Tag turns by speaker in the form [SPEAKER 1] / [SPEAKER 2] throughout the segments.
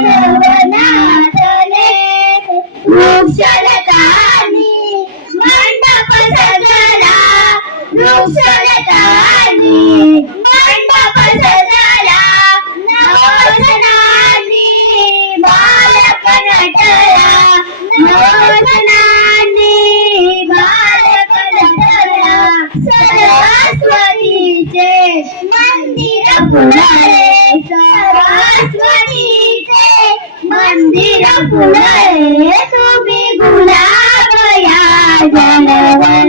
[SPEAKER 1] जनवनातले वृक्षलतानी मंडप सजला. वृक्षलतानी मंडप सजला. नवसनानी बालक नटला. नवसनानी बालक नटला. सरस्वतीचे मंदिर फुलले. सरस्वतीचे फुलले तुम्ही गुलाब या जनवनातले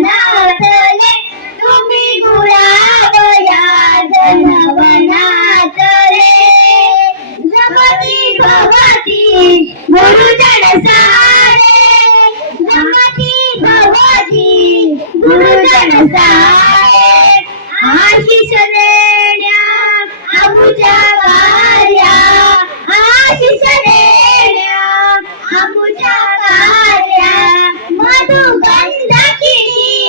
[SPEAKER 1] तुम्ही गुलाब या जनवनातले जमती भवती गुरुजन सारे जमती भवती गुरुजन सारे. मधुगंध किती